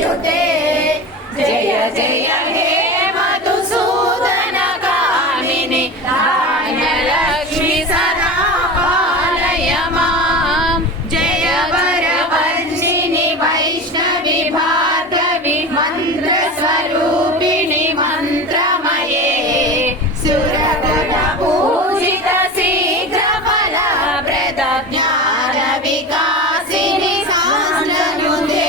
युते जय जय हे मधुसूदन कामिनि धान्यलक्ष्मी सदा पालय मां जय वरवर्षिणि वैष्णवि भार्गवि मन्त्रस्वरूपिणि मन्त्रमये सुरगण पूजित शीघ्रफलप्रद ज्ञानविकासिनि सान्द्रनुते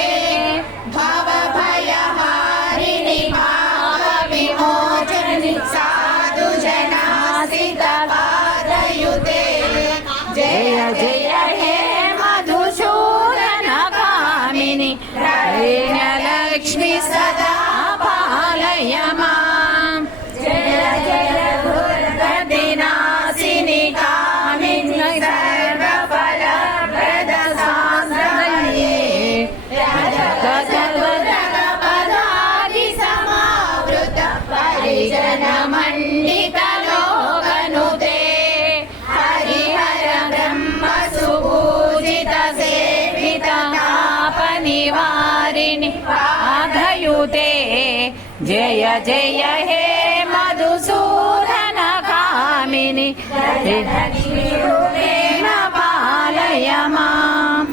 भवभयहारिणि भावविमोचनि साधुजनासितपादयुते जय जय हे मधुसूदन कामिनि धान्यलक्ष्मी सदा पालय मां जय जय दुर्गतिनाशिनि कामिनि सर्वफलप्रद सान्द्रमये रजतगदपदादि समावृत परिजनमण्डितलोकनुते हरिहर ब्रह्म सुपूजित सेवित तापनिवारिणि पाधयुते जय जय हे मधुसूदन कामिनि लक्ष्मीरूपेण पालय मां